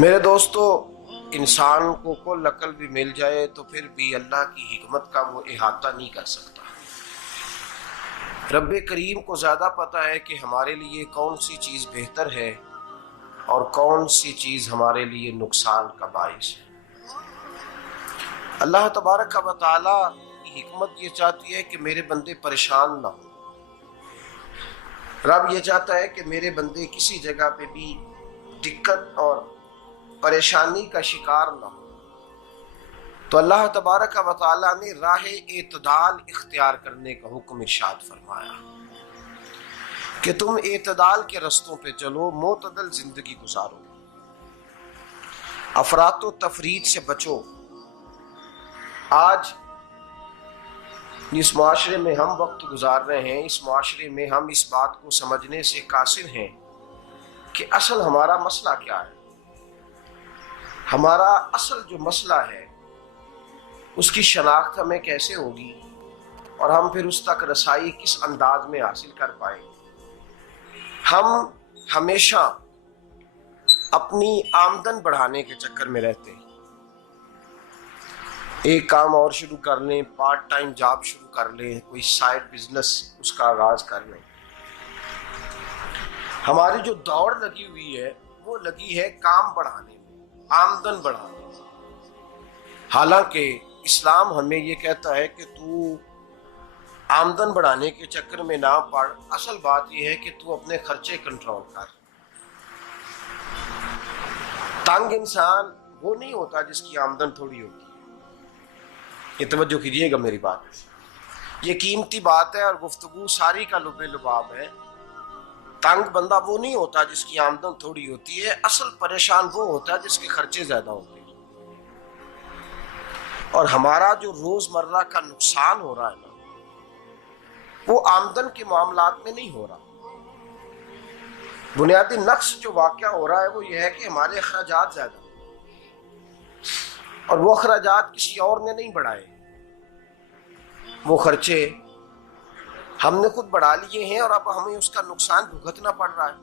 میرے دوستو، انسان کو کل عقل بھی مل جائے تو پھر بھی اللہ کی حکمت کا وہ احاطہ نہیں کر سکتا۔ رب کریم کو زیادہ پتہ ہے کہ ہمارے لیے کون سی چیز بہتر ہے اور کون سی چیز ہمارے لیے نقصان کا باعث ہے۔ اللہ تبارک و تعالی کی حکمت یہ چاہتی ہے کہ میرے بندے پریشان نہ ہوں۔ رب یہ چاہتا ہے کہ میرے بندے کسی جگہ پہ بھی دقت اور پریشانی کا شکار نہ ہو، تو اللہ تبارک و تعالی نے راہ اعتدال اختیار کرنے کا حکم ارشاد فرمایا کہ تم اعتدال کے رستوں پہ چلو، معتدل زندگی گزارو، افراط و تفریط سے بچو۔ آج جس معاشرے میں ہم وقت گزار رہے ہیں، اس معاشرے میں ہم اس بات کو سمجھنے سے قاصر ہیں کہ اصل ہمارا مسئلہ کیا ہے۔ ہمارا اصل جو مسئلہ ہے اس کی شناخت ہمیں کیسے ہوگی اور ہم پھر اس تک رسائی کس انداز میں حاصل کر پائیں۔ ہم ہمیشہ اپنی آمدن بڑھانے کے چکر میں رہتے ہیں، ایک کام اور شروع کر لیں، پارٹ ٹائم جاب شروع کر لیں، کوئی سائیڈ بزنس اس کا آغاز کر لیں۔ ہماری جو دوڑ لگی ہوئی ہے وہ لگی ہے کام بڑھانے میں، آمدن بڑھانے میں، حالانکہ اسلام ہمیں یہ کہتا ہے کہ تو آمدن بڑھانے کے چکر میں نہ پڑ، اصل بات یہ ہے کہ تو اپنے خرچے کنٹرول کر۔ تنگ انسان وہ نہیں ہوتا جس کی آمدن تھوڑی ہوتی ہے، یہ توجہ کیجیے گا میری بات، یہ قیمتی بات ہے اور گفتگو ساری کا لب لباب ہے۔ تنگ بندہ وہ نہیں ہوتا جس کی آمدن تھوڑی ہوتی ہے، اصل پریشان وہ ہوتا ہے جس کے خرچے زیادہ ہوتے ہیں۔ اور ہمارا جو روزمرہ کا نقصان ہو رہا ہے نا، وہ آمدن کے معاملات میں نہیں ہو رہا۔ بنیادی نقص جو واقعہ ہو رہا ہے وہ یہ ہے کہ ہمارے اخراجات زیادہ ہیں، اور وہ اخراجات کسی اور نے نہیں بڑھائے، وہ خرچے ہم نے خود بڑھا لیے ہیں اور اب ہمیں اس کا نقصان بھگتنا پڑ رہا ہے۔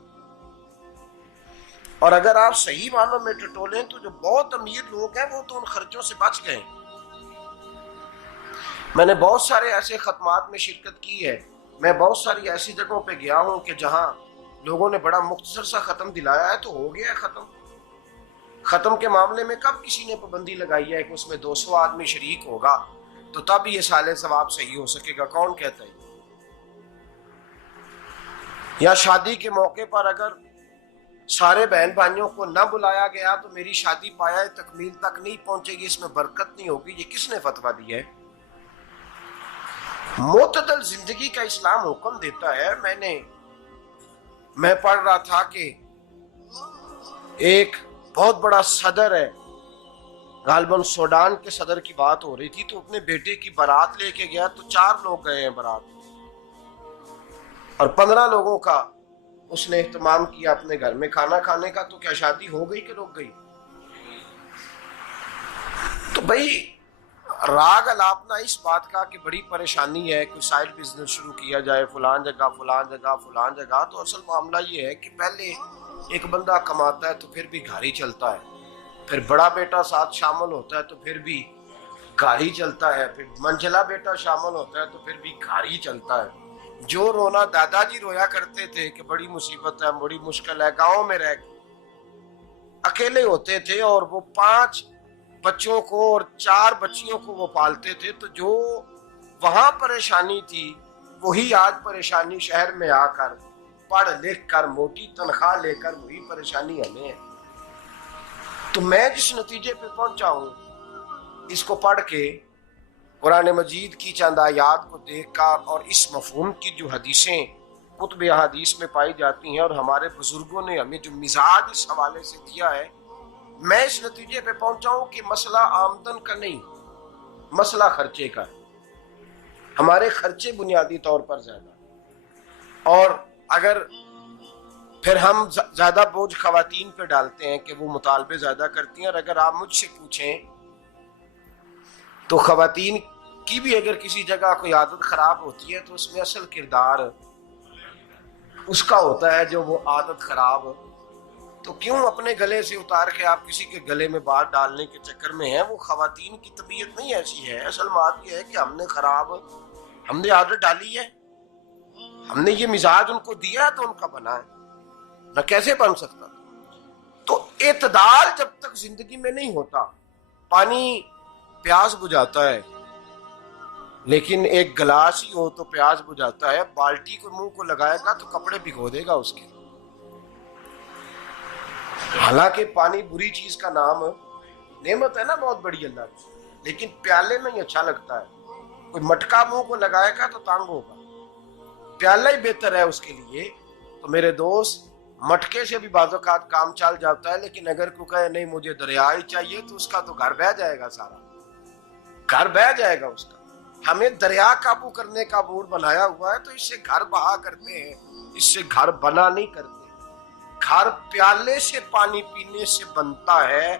اور اگر آپ صحیح معنوں میں ٹٹولیں تو جو بہت امیر لوگ ہیں وہ تو ان خرچوں سے بچ گئے۔ میں نے بہت سارے ایسے ختمات میں شرکت کی ہے، میں بہت ساری ایسی جگہوں پہ گیا ہوں کہ جہاں لوگوں نے بڑا مختصر سا ختم دلایا ہے تو ہو گیا ہے ختم۔ ختم کے معاملے میں کب کسی نے پابندی لگائی ہے کہ اس میں 200 آدمی شریک ہوگا تو تب یہ سال ثواب صحیح ہو سکے گا؟ کون کہتا ہے؟ یا شادی کے موقع پر اگر سارے بہن بھائیوں کو نہ بلایا گیا تو میری شادی پایہ تکمیل تک نہیں پہنچے گی، اس میں برکت نہیں ہوگی، یہ کس نے فتویٰ دیا ہے؟ معتدل زندگی کا اسلام حکم دیتا ہے۔ میں پڑھ رہا تھا کہ ایک بہت بڑا صدر ہے، غالباً سوڈان کے صدر کی بات ہو رہی تھی، تو اپنے بیٹے کی بارات لے کے گیا تو 4 لوگ گئے ہیں بارات، اور 15 لوگوں کا اس نے اہتمام کیا اپنے گھر میں کھانا کھانے کا۔ تو کیا شادی ہو گئی کہ رک گئی؟ تو بھئی راگ الاپنا اس بات کا کہ بڑی پریشانی ہے، کوئی سائیڈ بزنس شروع کیا جائے فلان جگہ فلان جگہ فلان جگہ، تو اصل معاملہ یہ ہے کہ پہلے ایک بندہ کماتا ہے تو پھر بھی گھر ہی چلتا ہے، پھر بڑا بیٹا ساتھ شامل ہوتا ہے تو پھر بھی گھر ہی چلتا ہے، پھر منجلا بیٹا شامل ہوتا ہے تو پھر بھی گھر ہی چلتا ہے۔ جو رونا دادا جی رویا کرتے تھے کہ بڑی مصیبت ہے، بڑی مشکل ہے، گاؤں میں رہ اکیلے ہوتے تھے اور وہ 5 بچوں کو اور 4 بچیوں کو وہ پالتے تھے، تو جو وہاں پریشانی تھی وہی آج پریشانی شہر میں آ کر پڑھ لکھ کر موٹی تنخواہ لے کر وہی پریشانی ہمیں ہے۔ تو میں جس نتیجے پہ پہنچا ہوں اس کو پڑھ کے، قرآن مجید کی چند آیات کو دیکھ کر اور اس مفہوم کی جو حدیثیں کتب احادیث میں پائی جاتی ہیں اور ہمارے بزرگوں نے ہمیں جو مزاج اس حوالے سے دیا ہے، میں اس نتیجے پہ پہنچا ہوں کہ مسئلہ آمدن کا نہیں، مسئلہ خرچے کا ہے۔ ہمارے خرچے بنیادی طور پر زیادہ، اور اگر پھر ہم زیادہ بوجھ خواتین پہ ڈالتے ہیں کہ وہ مطالبے زیادہ کرتی ہیں، اور اگر آپ مجھ سے پوچھیں تو خواتین کی بھی اگر کسی جگہ کوئی عادت خراب ہوتی ہے تو اس میں اصل کردار اس کا ہوتا ہے جو وہ عادت خراب تو کیوں اپنے گلے سے اتار کے آپ کسی کے گلے میں بات ڈالنے کے چکر میں ہیں؟ وہ خواتین کی طبیعت نہیں ایسی ہے. اصل بات یہ ہے کہ ہم نے عادت ڈالی ہے، ہم نے یہ مزاج ان کو دیا ہے تو ان کا بنا ہے، نہ کیسے بن سکتا. تو اعتدال جب تک زندگی میں نہیں ہوتا، پانی پیاس بجھاتا ہے لیکن ایک گلاس ہی ہو تو پیاس بجھاتا ہے، بالٹی کو منہ کو لگائے گا تو کپڑے بھگو دے گا اس کے. حالانکہ پانی بری چیز کا نام نعمت ہے نا بہت بڑی اللہ کی، لیکن پیالے میں ہی اچھا لگتا ہے. کوئی مٹکا منہ کو لگائے گا تو تانگ ہوگا، پیالہ ہی بہتر ہے اس کے لیے. تو میرے دوست، مٹکے سے بھی بعض اوقات کام چل جاتا ہے، لیکن اگر کوئی کہے نہیں مجھے دریا ہی چاہیے تو اس کا تو گھر بہ جائے گا، سارا گھر بہ جائے گا اس کا. ہمیں دریا قابو کرنے کا موڈ بنایا ہوا ہے تو اس سے گھر بہا کرتے ہیں، اس سے گھر بنا نہیں کرتے. گھر پیالے سے پانی پینے سے بنتا ہے.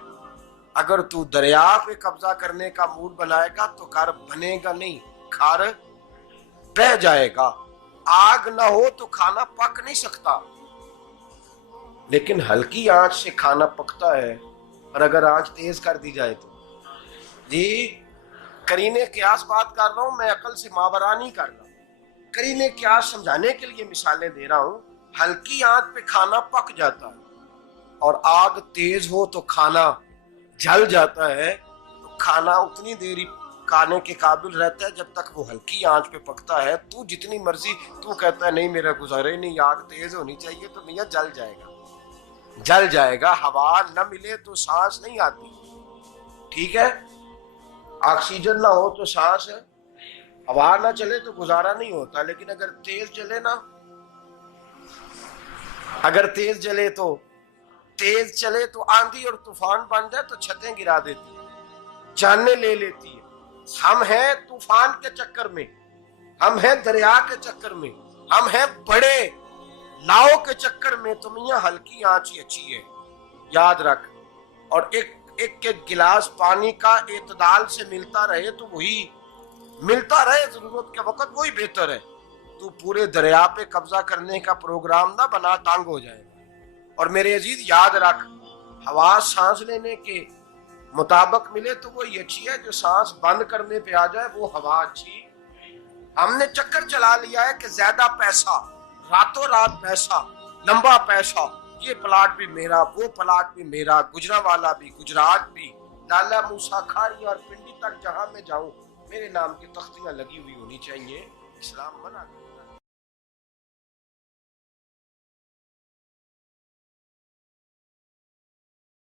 اگر تو دریا پہ قبضہ کرنے کا موڈ بنائے گا تو گھر بنے گا نہیں، گھر بہ جائے گا. آگ نہ ہو تو کھانا پک نہیں سکتا، لیکن ہلکی آنچ سے کھانا پکتا ہے. اور اگر آنچ تیز کر دی جائے تو جی قرینے قیاس بات کر رہا ہوں، میں عقل سے ماورا نہیں کر رہا. قرینے قیاس سمجھانے کے لیے مثالیں دے رہا ہوں. ہلکی آنچ پہ کھانا پک جاتا ہے اور آگ تیز ہو تو کھانا جل جاتا ہے. تو کھانا اتنی دیر کھانے کے قابل رہتا ہے جب تک وہ ہلکی آنچ پہ پکتا ہے. تو جتنی مرضی تو کہتا ہے نہیں میرا گزارے نہیں، آگ تیز ہونی چاہیے، تو میاں جل جائے گا، جل جائے گا. ہوا نہ ملے تو سانس نہیں آتی، ٹھیک ہے؟ آکسیجن نہ ہو تو سانس، ہوا نہ چلے تو گزارا نہیں ہوتا. لیکن اگر تیز جلے نا، اگر تیز چلے تو آندھی اور طوفان بن جائے تو چھتیں گرا دیتی ہے، جانیں لے لیتی ہے. ہم ہیں طوفان کے چکر میں، ہم ہیں دریا کے چکر میں، ہم ہیں بڑے لاؤ کے چکر میں. تو میاں ہلکی آنچ ہی اچھی ہے، یاد رکھ. اور ایک گلاس پانی کا اعتدال سے ملتا رہے تو وہی ملتا رہے، ضرورت کے وقت وہی بہتر ہے. تو پورے دریا پہ قبضہ کرنے کا پروگرام نہ بنا، تانگ ہو جائے گا. اور میرے عزیز یاد رکھ، ہوا سانس لینے کے مطابق ملے تو وہی اچھی ہے، جو سانس بند کرنے پہ آ جائے وہ ہوا اچھی. ہم نے چکر چلا لیا ہے کہ زیادہ پیسہ، راتوں رات پیسہ، لمبا پیسہ، یہ پلاٹ بھی میرا، وہ پلاٹ بھی میرا، گجرانوالا بھی، گجرات بھی، لالا موسیٰ کھاری اور پنڈی تک جہاں میں جاؤں میرے نام کی تختیاں لگی ہوئی ہونی چاہیے. اسلام منع